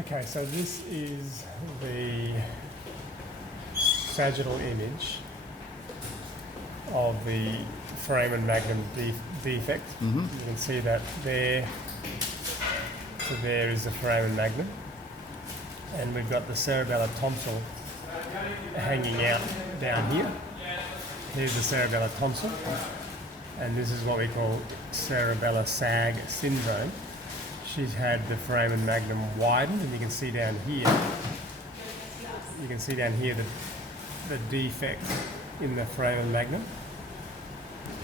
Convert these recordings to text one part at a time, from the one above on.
Okay, so this is the sagittal image of the foramen magnum defect. Mm-hmm. You can see that there. So there is the foramen magnum, and we've got the cerebellar tonsil hanging out down here. Here's the cerebellar tonsil, and this is what we call cerebellar sag syndrome. She's had the foramen magnum widened, and you can see down here. You can see down here the defect in the foramen magnum,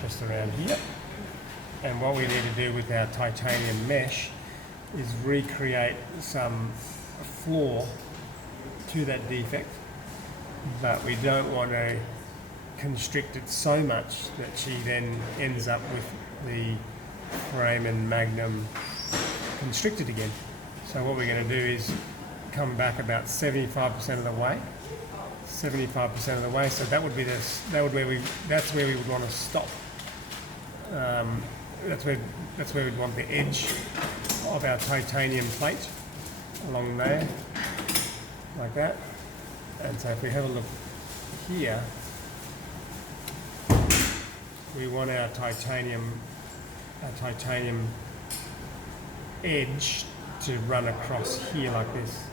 just around here. And what we need to do with our titanium mesh is recreate some floor to that defect, but we don't want to constrict it so much that she then ends up with the foramen magnum constricted again. So what we're going to do is come back about 75% of the way. 75% of the way. So that would be that's where we would want to stop. That's where we'd want the edge of our titanium plate along there, like that. And so if we have a look here, we want our titanium edge to run across here like this,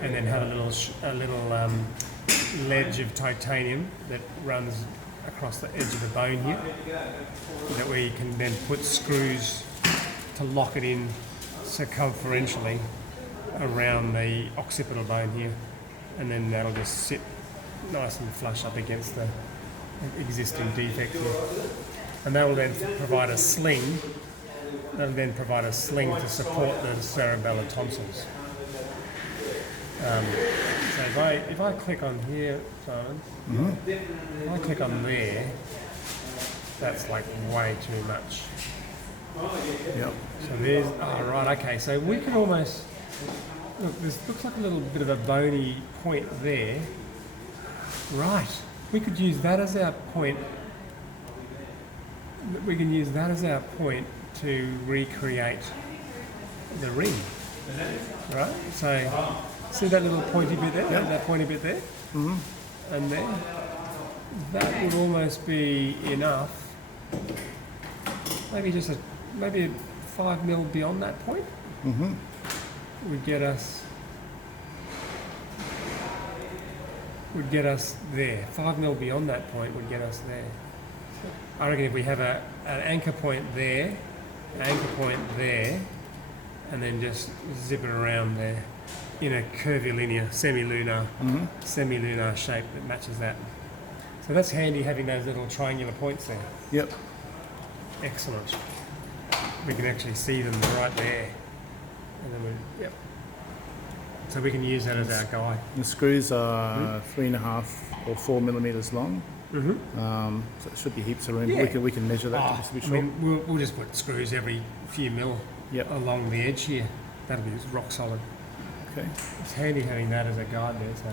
and then have a little ledge of titanium that runs across the edge of the bone here, that we can then put screws to lock it in circumferentially around the occipital bone here, and then that'll just sit nice and flush up against the existing defect here. And that will then provide a sling. That'll then provide a sling to support the cerebellar tonsils. So if I click on here, Simon, if I click on there, that's like way too much. Yep. So there's, right, okay, so we could almost, look, this looks like a little bit of a bony point there. Right, we could use that as our point. We can use that as our point to recreate the ring, right? So, see that little pointy bit there? Yep. That pointy bit there? Mm-hmm. And there? That would almost be enough. Maybe just maybe 5 mil beyond that point would get us there. 5 mil beyond that point would get us there. I reckon if we have an anchor point there, and then just zip it around there in a curvilinear, semilunar shape that matches that. So that's handy having those little triangular points there. Yep. Excellent. We can actually see them right there. And then yep. So we can use that as our guide. The screws are 3.5 or 4 millimeters long. So it should be heaps of room. Yeah. We can measure that just to be sure. I mean, we'll just put screws every few mil along the edge here. That'll be rock solid. Okay. It's handy having that as a guide there, so.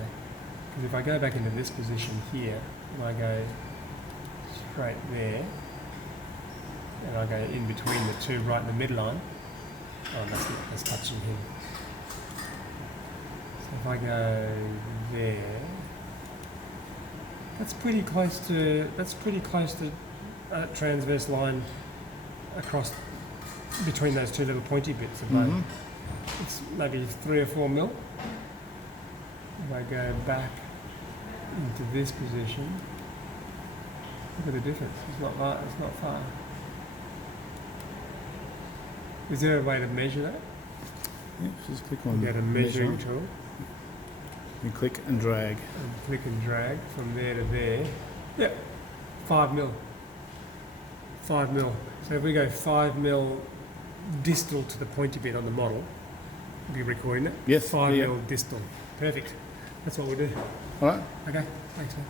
Because if I go back into this position here, and I go straight there, and I go in between the two, right in the midline. Oh, that's touching here. So if I go there, that's pretty close to a transverse line across between those two little pointy bits of bone. It's maybe 3 or 4 mil. If I go back into this position, look at the difference. It's not far. Is there a way to measure that? Yeah, just click on Get a measuring tool. And click and drag. And click and drag from there to there. Yep, 5 mil. 5 mil. So if we go 5 mil distal to the pointy bit on the model, we'll be recording it. Yes. 5 mil distal. Perfect. That's what we'll do. All right. Okay, thanks man.